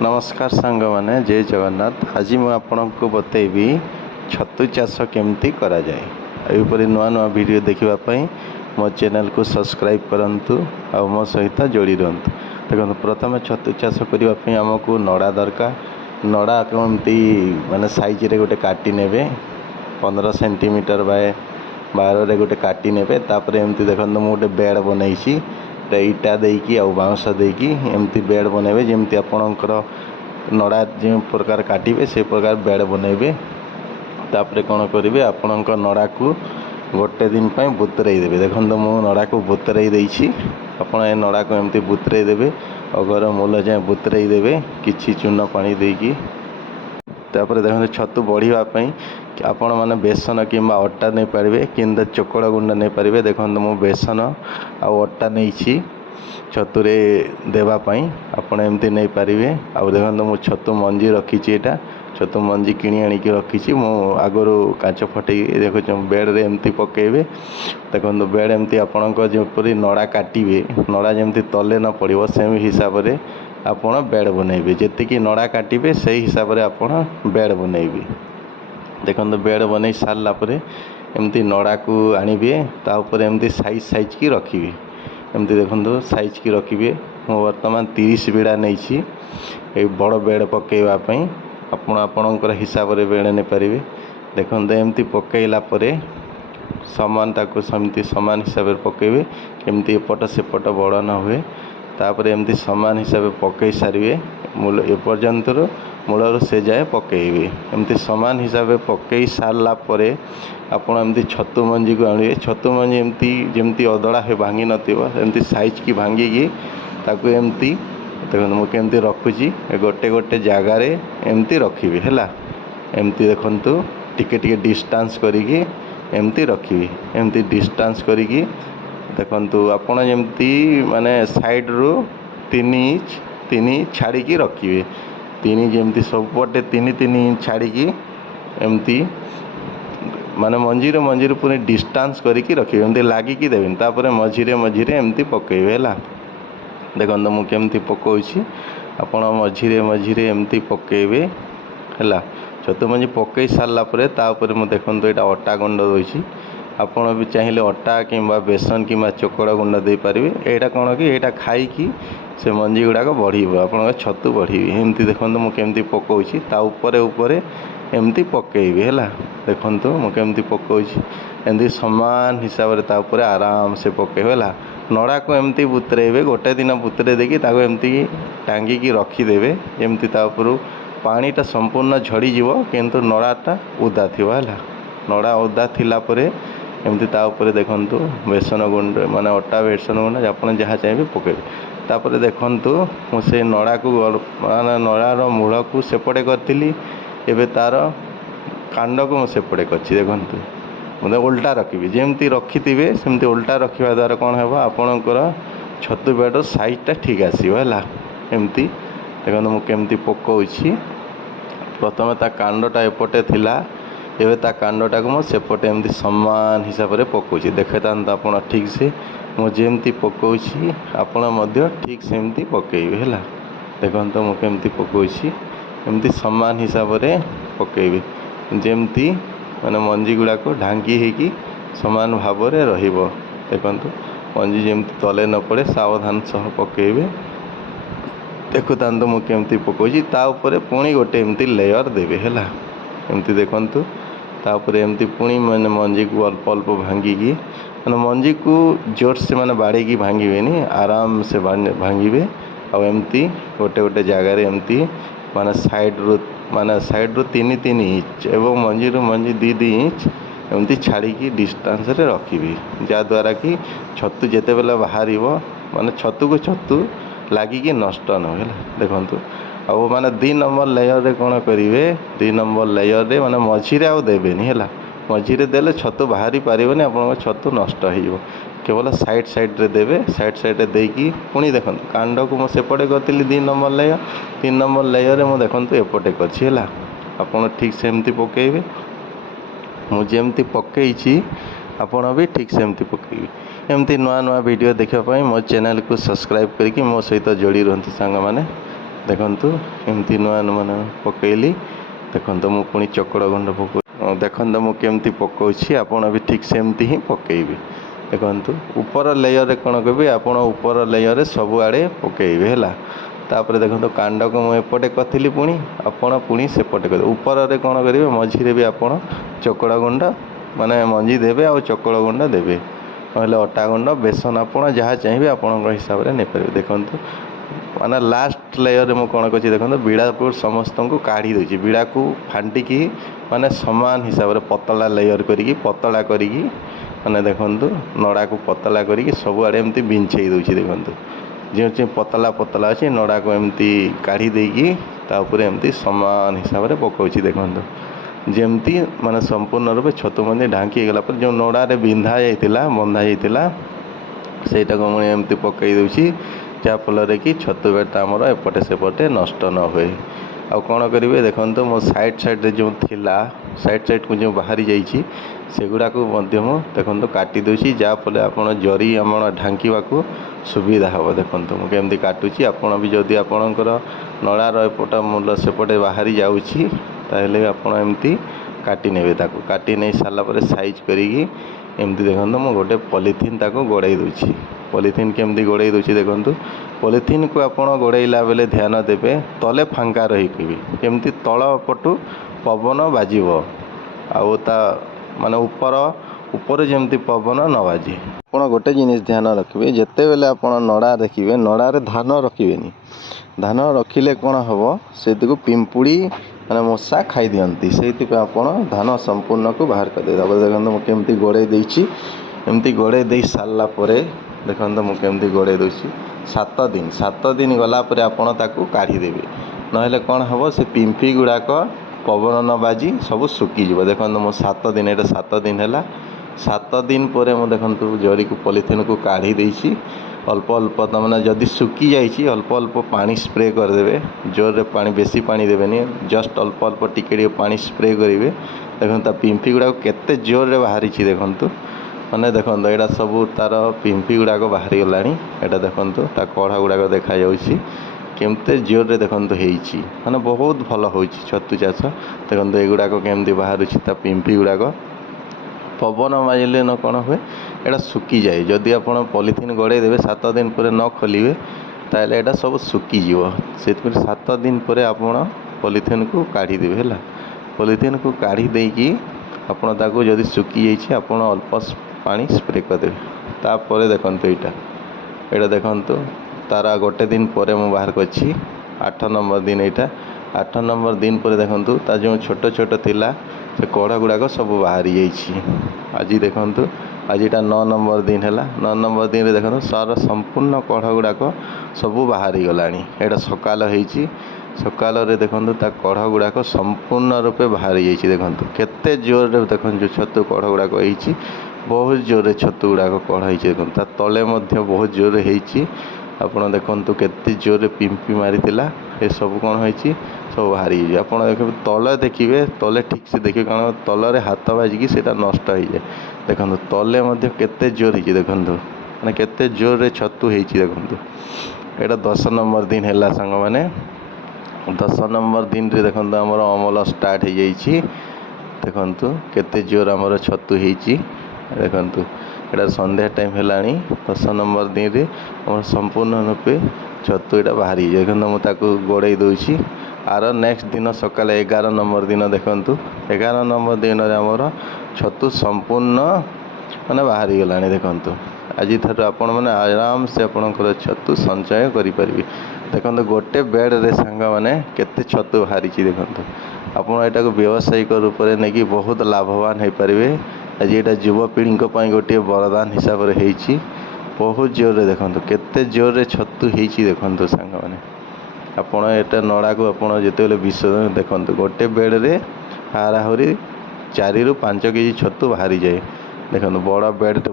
नमस्कार सांग माने जय जगन्नाथ। आज मुझे आपको बतेबी छतु चाष केमती करा जाए। एपरी नुआ नुआ वीडियो देखापी मो चैनल को सब्सक्राइब करंतु आ मो सहित जोड़ी रुहतु। देखो प्रथम छतु चाष करने आमको नड़ा दरकार। नड़ा कमती माने साइज रे गोटे काटी नेबे 15 सेंटीमीटर बाय 12 रे गोटे काटी नेबे। तापर एमती देखो मु गोटे बेड बनई इटा देकी आ बाउंस देकी एमती बेड बनइबे जमती आपणकर नड़ा जो प्रकार काटे से प्रकार बेड बनइबे। तापर कौन करेंगे आपणक नड़ा को गोटे दिन पर बुतरई देवे। देखो मु नड़ा को बुतरई देछि। आपण ए नड़ा को एमती बुतरई देवे अगर मूल जाए बुतरई देवे किछि चून पानी देकी। तापर देखो छतु बढ़ापी आपण मैंने बेसन कि अटा नहीं पारे कि चोकड़ गुंड नहीं पारे। देखो मु बेसन आ अटा नहीं छतुरे देवाई आपण एमती नहीं पारे। आ देखो मु छतु मंजी रखी यहाँ छतु मंजी किणी आणिकी रखी मु आगु कांच फटे देखो बेड रे एमती पकेबे। देखो बेड एमती आपणक जोपरी नड़ा काटे नड़ा जमती तले न पड़ो से हिसाब से आपण बेड बनइबे। जी नड़ा काटे से हिसाब से आपण बेड बनइबे। देखो बेड बन सारा एमती नड़ा को आणवे तापर एमती साइज साइज की रखिए। एमती देखो साइज की रखिए। मु बर्तमान 30 बिड़ा नहीं बड़ बेड पकईवाई आपणकर हिसाब से बेड नहीं पारे। देखो एमती पकईला सामान ताको समती सामान हिसाब से पकेबे केमती एपट सेपट बड़ न हुए। तापर एमती सामान हिसाब से पकई सारे मूल एपर्यंतर मूलर से जाए पकईबे। एमती सामान हिसाब से पकई सारा आपड़ एमती छतु मंजी को आणवे। छतु मंजी एमती जमती अदड़ा है भांगी नमती साइज की भांगी ताकू एमती देखो मुझे केमती रखुची गोटे गोटे जगार एमती रखी है। एमती देखु टिके टिके डिस्टेंस करी एमती रखी एमती डिस्टेंस करी देखु आपड़ जमती माने साइड रू 3 इंच छाड़ी रखिए। 3 जमती सबपटे 3 इंच छाड़ी एमती माने मंजीर पूरी डिस्टेंस करी रखिए एमती लागिकी देवें। तापर मझिरे मझिरे एमती पकेबे है। देखो मुझे केमती पकाउछि आपण मझिरे मझिरे एमती पकेबे है। छतु मंजी पकई सारा तापर मुझे देखो यहाँ अटा गुंड रही आपड़ भी चाहिए अटा कि बेसन कि चोकड़ गुंड दे पारे। यहाँ कौन कि यहाँ खाई से मंजी गुड़ाक बढ़ आप छतु बढ़ी एमती देखो मुझे केमती पकाउछि ता उपरे उपरे एमती पकेबे है। देखो मुझे केमती पकाउछि एमती समान हिसाब से तापर आराम से पकेबे है। नड़ा को एमती बुतरेबे गोटे दिन बुतरे देकी एमती टांगिकी रखीदेवे एमती पानीटा संपूर्ण झड़ीज किंतु नड़ाटा ओदा थी है। नड़ा ओदा थिला परे एमती देखु बेसन गुंड माने अटा बेसन गुंड आप जहाँ चाहिए पकेबे। तापर देखु मुझे नड़ा को माने नड़ार मूल को सेपटे करी एवं तार कांड को मुझे सेपटे कर देखु मतलब उल्टा रखी जमती रखी थे सेमती उल्टा रखा द्वारा कौन है आपणकर छतु बेड साइजटा ठीक आसो है। एमती देखो मुझे केमती पकाउछि प्रथम ता कांडटा एपटे थिला एवं ता कांडटा को मुझे सेपटे एमती समान हिसाब से पकाउछि। देखे था आप ठीक से मुझे पकाउछि आपण ठीक सेमती पकेबे है। देखो मुझे केमती पकाउछि एमती समान हिसाब से पकेबे जमती माने मंजी गुड़ाक ढांकी होगी समान भाव में रहिबो। देखो मंजी जमती तले न पड़े सावधान सह पकेबे। देखु तांतो मु केमती पकाउछि ता ऊपर पुणी गोटे एमती लेयर देबे है। एमती देखंतु ता ऊपर एमती पुणी माने मंजी को अल्प अल्प भांगिकी माने मंजी को जोर से माने बाड़ेकी भांगिबेनी आराम से भांगिबे। आ एमती गोटे गोटे जगार एमती माने साइड रू 3 इंच एवं मंजी 2 इंच एमती छाड़ी डिस्टेंस रे रखिबे जद्वारा कि छतु जिते बेला बाहर माने छतु को छतु लागिकी नष्ट न है। देखो अब माने 2 नंबर लेयर रे कौन करेंगे 2 नंबर लेयर रे माने मझिरे आउ देबेनी है। मझिरे देले छतु बाहरी पारिबनी आपन छतु नष्ट हो केवल साइड साइड रे देवे। साइड साइड रे देकी पुणी देखो कांड को मुझे सेपटे करी 2 नंबर लेयर 3 नंबर लेयर रे मुझे देखो एपटे करछि है। आपन ठीक सेमती पकेबे मुझे एमती पकईछि आपण भी ठीक सेमती पकेबे। एमती नुआ नुआ वीडियो देखा मो चैनल को सब्सक्राइब करके मो सहित जोड़ी रुहतु सांग माने। ଦେଖନ୍ତୁ ଏମିତି ନୂଆ ମାନେ ପକେଇଲି। ଦେଖନ୍ତୁ ମୁଁ ପୁଣି ଚକଡ଼ ଗୁଣ୍ଡ ଦେଖନ୍ତୁ ମୁଁ କେମିତି ପକାଉଛି, ଆପଣ ବି ଠିକ୍ ସେମିତି ହିଁ ପକାଇବେ। ଦେଖନ୍ତୁ ଉପର ଲେୟରରେ କ'ଣ କରିବେ, ଆପଣ ଉପର ଲେୟରରେ ସବୁଆଡ଼େ ପକାଇବେ ହେଲା। ତାପରେ ଦେଖନ୍ତୁ କାଣ୍ଡକୁ ମୁଁ ଏପଟେ କରିଥିଲି, ପୁଣି ଆପଣ ପୁଣି ସେପଟେ କରିବେ। ଉପରରେ କ'ଣ କରିବେ, ମଝିରେ ବି ଆପଣ ଚକଡ଼ ଗୁଣ୍ଡ ମାନେ ମଞ୍ଜି ଦେବେ ଆଉ ଚକଡ଼ ଗୁଣ୍ଡ ଦେବେ, ନହେଲେ ଅଟା ଗୁଣ୍ଡ ବେସନ ଆପଣ ଯାହା ଚାହିଁବେ ଆପଣଙ୍କ ହିସାବରେ ନେଇପାରିବେ। ଦେଖନ୍ତୁ ମାନେ ଲାଷ୍ଟ ଲେୟରରେ ମୁଁ କ'ଣ କରିଛି, ଦେଖନ୍ତୁ ବିଡ଼ାକୁ ସମସ୍ତଙ୍କୁ କାଢ଼ି ଦେଉଛି। ବିଡ଼ାକୁ ଫାଣ୍ଟିକି ମାନେ ସମାନ ହିସାବରେ ପତଳା ଲେୟର କରିକି ମାନେ ଦେଖନ୍ତୁ ନଡ଼ାକୁ ପତଳା କରିକି ସବୁଆଡ଼େ ଏମିତି ବିଞ୍ଛେଇ ଦେଉଛି। ଦେଖନ୍ତୁ ଯେଉଁ ପତଳା ପତଳା ଅଛି ନଡ଼ାକୁ ଏମିତି କାଢ଼ି ଦେଇକି ତା ଉପରେ ଏମିତି ସମାନ ହିସାବରେ ପକାଉଛି। ଦେଖନ୍ତୁ ଯେମିତି ମାନେ ସମ୍ପୂର୍ଣ୍ଣ ରୂପେ ଛତୁ ମଞ୍ଜି ଢାଙ୍କି ହେଇଗଲା ପରେ ଯେଉଁ ନଡ଼ାରେ ବନ୍ଧା ଯାଇଥିଲା ସେଇଟାକୁ ମୁଁ ଏମିତି ପକାଇ ଦେଉଛି, ଯାହାଫଳରେ କି ଛତୁ ବେଟା ଆମର ଏପଟେ ସେପଟେ ନଷ୍ଟ ନ ହୁଏ। ଆଉ କ'ଣ କରିବେ, ଦେଖନ୍ତୁ ମୋ ସାଇଡ଼୍ରେ ଯେଉଁ ଥିଲା ସାଇଡ଼୍କୁ ଯେଉଁ ବାହାରି ଯାଇଛି ସେଗୁଡ଼ାକୁ ମଧ୍ୟ ମୁଁ ଦେଖନ୍ତୁ କାଟି ଦେଉଛି, ଯାହାଫଳରେ ଆପଣ ଜରି ଆମର ଢାଙ୍କିବାକୁ ସୁବିଧା ହେବ। ଦେଖନ୍ତୁ ମୁଁ କେମିତି କାଟୁଛି, ଆପଣ ବି ଯଦି ଆପଣଙ୍କର ନଳାର ଏପଟ ମୂଲ ସେପଟେ ବାହାରି ଯାଉଛି ତାହେଲେ ଆପଣ ଏମିତି କାଟି ନେବେ। ତାକୁ କାଟି ନେଇ ସାରିଲା ପରେ ସାଇଜ୍ କରିକି ଏମିତି ଦେଖନ୍ତୁ ମୁଁ ଗୋଟେ ପଲିଥିନ୍ ତାକୁ ଗୋଡ଼େଇ ଦେଉଛି। ପଲିଥିନ୍ କେମିତି ଗୋଡ଼େଇ ଦେଉଛି, ଦେଖନ୍ତୁ ପଲିଥିନ୍କୁ ଆପଣ ଗୋଡ଼େଇଲା ବେଳେ ଧ୍ୟାନ ଦେବେ ତଳେ ଫାଙ୍କା ରହିଥିବେ, ଯେମିତି ତଳ ପଟୁ ପବନ ବାଜିବ ଆଉ ତା ମାନେ ଉପରେ ଯେମିତି ପବନ ନ ବାଜେ। ଆପଣ ଗୋଟେ ଜିନିଷ ଧ୍ୟାନ ରଖିବେ, ଯେତେବେଳେ ଆପଣ ନଡ଼ା ଦେଖିବେ ନଡ଼ାରେ ଧାନ ରଖିବେନି। ଧାନ ରଖିଲେ କ'ଣ ହେବ, ସେଥିକୁ ପିମ୍ପୁଡ଼ି ମାନେ ମଶା ଖାଇଦିଅନ୍ତି। ସେଇଥିପାଇଁ ଆପଣ ଧାନ ସମ୍ପୂର୍ଣ୍ଣକୁ ବାହାର କରିଦେବେ। ତାପରେ ଦେଖନ୍ତୁ ମୁଁ କେମିତି ଗୋଡ଼େଇ ଦେଇଛି। ଏମିତି ଗୋଡ଼େଇ ଦେଇ ସାରିଲା ପରେ ଦେଖନ୍ତୁ ମୁଁ କେମିତି ଗୋଡ଼େଇ ଦେଉଛି। 7 ଦିନ ଗଲା ପରେ ଆପଣ ତାକୁ କାଢ଼ିଦେବେ, ନହେଲେ କ'ଣ ହେବ ସେ ପିମ୍ପି ଗୁଡ଼ାକ ପବନ ନ ବାଜି ସବୁ ଶୁଖିଯିବ। ଦେଖନ୍ତୁ ମୁଁ 7 ଦିନ ହେଲା। 7 ଦିନ ପରେ ମୁଁ ଦେଖନ୍ତୁ ଜରିକୁ ପଲିଥିନ୍କୁ କାଢ଼ି ଦେଇଛି। ଅଳ୍ପ ତାମାନେ ଯଦି ଶୁଖିଯାଇଛି ଅଳ୍ପ ପାଣି ସ୍ପ୍ରେ କରିଦେବେ। ଜୋରରେ ପାଣି ବେଶୀ ପାଣି ଦେବେନି, ଜଷ୍ଟ ଅଳ୍ପ ଟିକେ ପାଣି ସ୍ପ୍ରେ କରିବେ। ଦେଖନ୍ତୁ ତା ପିମ୍ପି ଗୁଡ଼ାକ କେତେ ଜୋରରେ ବାହାରିଛି। ଦେଖନ୍ତୁ ମାନେ ଦେଖନ୍ତୁ ଏଇଟା ସବୁ ତାର ପିମ୍ପି ଗୁଡ଼ାକ ବାହାରିଗଲାଣି। ଏଇଟା ଦେଖନ୍ତୁ ତା କଢ଼ ଗୁଡ଼ାକ ଦେଖାଯାଉଛି କେମିତି ଜୋରରେ ଦେଖନ୍ତୁ ହେଇଛି, ମାନେ ବହୁତ ଭଲ ହେଉଛି ଛତୁ ଚାଷ। ଦେଖନ୍ତୁ ଏଗୁଡ଼ାକ କେମିତି ବାହାରୁଛି ତା ପିମ୍ପି ଗୁଡ଼ାକ। ପବନ ମାରିଲେ କ'ଣ ହୁଏ, ଏଇଟା ଶୁଖିଯାଏ। ଯଦି ଆପଣ ପଲିଥିନ୍ ଗୋଡ଼େଇ ଦେବେ 7 ଦିନ ପରେ ନ ଖୋଲିବେ ତାହେଲେ ଏଇଟା ସବୁ ଶୁଖିଯିବ। ସେଥିପାଇଁ 7 ଦିନ ପରେ ଆପଣ ପଲିଥିନ୍କୁ କାଢ଼ିଦେବେ ହେଲା। ପଲିଥିନ୍କୁ କାଢ଼ି ଦେଇକି ଆପଣ ତାକୁ ଯଦି ଶୁଖିଯାଇଛି ଆପଣ ଅଳ୍ପ ପାଣି ସ୍ପ୍ରେ କରିଦେବେ। ତାପରେ ଦେଖନ୍ତୁ ଏଇଟା ଦେଖନ୍ତୁ ତାର ଗୋଟେ ଦିନ ପରେ ମୁଁ ବାହାର କରିଛି। 8 ନମ୍ବର ଦିନ ଏଇଟା। 8 ନମ୍ବର ଦିନ ପରେ ଦେଖନ୍ତୁ ତା ଯେଉଁ ଛୋଟ ଥିଲା ସେ କଢ଼ ଗୁଡ଼ାକ ସବୁ ବାହାରି ଯାଇଛି। ଆଜି ଦେଖନ୍ତୁ ଆଜି ଏଇଟା 9 ନମ୍ବର ଦିନ ହେଲା। 9 ନମ୍ବର ଦିନରେ ଦେଖନ୍ତୁ ସମ୍ପୂର୍ଣ୍ଣ କଢ଼ ଗୁଡ଼ାକ ସବୁ ବାହାରିଗଲାଣି। ଏଇଟା ସକାଳ ହେଇଛି। ସକାଳରେ ଦେଖନ୍ତୁ ତା କଢ଼ ଗୁଡ଼ାକ ସମ୍ପୂର୍ଣ୍ଣ ରୂପେ ବାହାରି ଯାଇଛି। ଦେଖନ୍ତୁ କେତେ ଜୋରରେ ଦେଖନ୍ତୁ ଯେଉଁ ଛତୁ କଢ଼ ଗୁଡ଼ାକ ହେଇଛି, ବହୁତ ଜୋରରେ ଛତୁ ଗୁଡ଼ାକ କଢ଼ ହେଇଛି। ଦେଖନ୍ତୁ ତା ତଳେ ମଧ୍ୟ ବହୁତ ଜୋରରେ ହେଇଛି। ଆପଣ ଦେଖନ୍ତୁ କେତେ ଜୋରରେ ପିମ୍ପି ମାରିଥିଲା, ଏସବୁ କ'ଣ ହେଇଛି ସବୁ ବାହାରିଯାଇଛି। ଆପଣ ଦେଖିବେ ତଳେ ଠିକ୍ସେ ଦେଖିବେ, କାରଣ ତଳରେ ହାତ ବାଜିକି ସେଇଟା ନଷ୍ଟ ହେଇଯାଏ। ଦେଖନ୍ତୁ ତଳେ ମଧ୍ୟ କେତେ ଜୋର ହେଇଛି। ଦେଖନ୍ତୁ ମାନେ କେତେ ଜୋରରେ ଛତୁ ହେଇଛି। ଦେଖନ୍ତୁ ଏଇଟା 10 ନମ୍ବର ଦିନ ହେଲା ସାଙ୍ଗମାନେ। 10 ନମ୍ବର ଦିନରେ ଦେଖନ୍ତୁ ଆମର ଅମଳ ଷ୍ଟାର୍ଟ ହେଇଯାଇଛି। ଦେଖନ୍ତୁ କେତେ ଜୋର ଆମର ଛତୁ ହେଇଛି। ଦେଖନ୍ତୁ ଏଇଟା ସନ୍ଧ୍ୟା ଟାଇମ୍ ହେଲାଣି। 10 ନମ୍ବର ଦିନରେ ଆମର ସମ୍ପୂର୍ଣ୍ଣ ରୂପେ ଛତୁ ଏଇଟା ବାହାରିଯାଇଛି। ଦେଖନ୍ତୁ ମୁଁ ତାକୁ ଗୋଡ଼େଇ ଦେଉଛି। ଆର ନେକ୍ସଟ ଦିନ ସକାଳେ 11 ନମ୍ବର ଦିନ ଦେଖନ୍ତୁ 11 ନମ୍ବର ଦିନରେ ଆମର ଛତୁ ସମ୍ପୂର୍ଣ୍ଣ ମାନେ ବାହାରିଗଲାଣି। ଦେଖନ୍ତୁ ଆଜିଠାରୁ ଆପଣମାନେ ଆରାମସେ ଆପଣଙ୍କର ଛତୁ ସଞ୍ଚୟ କରିପାରିବେ। ଦେଖନ୍ତୁ ଗୋଟେ ବେଡ଼୍ରେ ସାଙ୍ଗମାନେ କେତେ ଛତୁ ବାହାରିଛି। ଦେଖନ୍ତୁ ଆପଣ ଏଟାକୁ ବ୍ୟବସାୟିକ ରୂପରେ ନେଇକି ବହୁତ ଲାଭବାନ ହୋଇପାରିବେ। ଆଜି ଏଇଟା ଯୁବପିଢ଼ିଙ୍କ ପାଇଁ ଗୋଟିଏ ବରଦାନ ହିସାବରେ ହେଇଛି। ବହୁତ ଜୋରରେ ଦେଖନ୍ତୁ କେତେ ଜୋରରେ ଛତୁ ହେଇଛି। ଦେଖନ୍ତୁ ସାଙ୍ଗମାନେ ଆପଣ ଏଟା ନଡ଼ାକୁ ଆପଣ ଯେତେବେଳେ ବିସର୍ଜନ ଦେଖନ୍ତୁ ଗୋଟେ ବେଡ଼୍ରେ ଆହୁରି 4 ରୁ 5 କେଜି ଛତୁ ବାହାରିଯାଏ। ଦେଖନ୍ତୁ ବଡ଼ ବେଡ଼୍ଟେ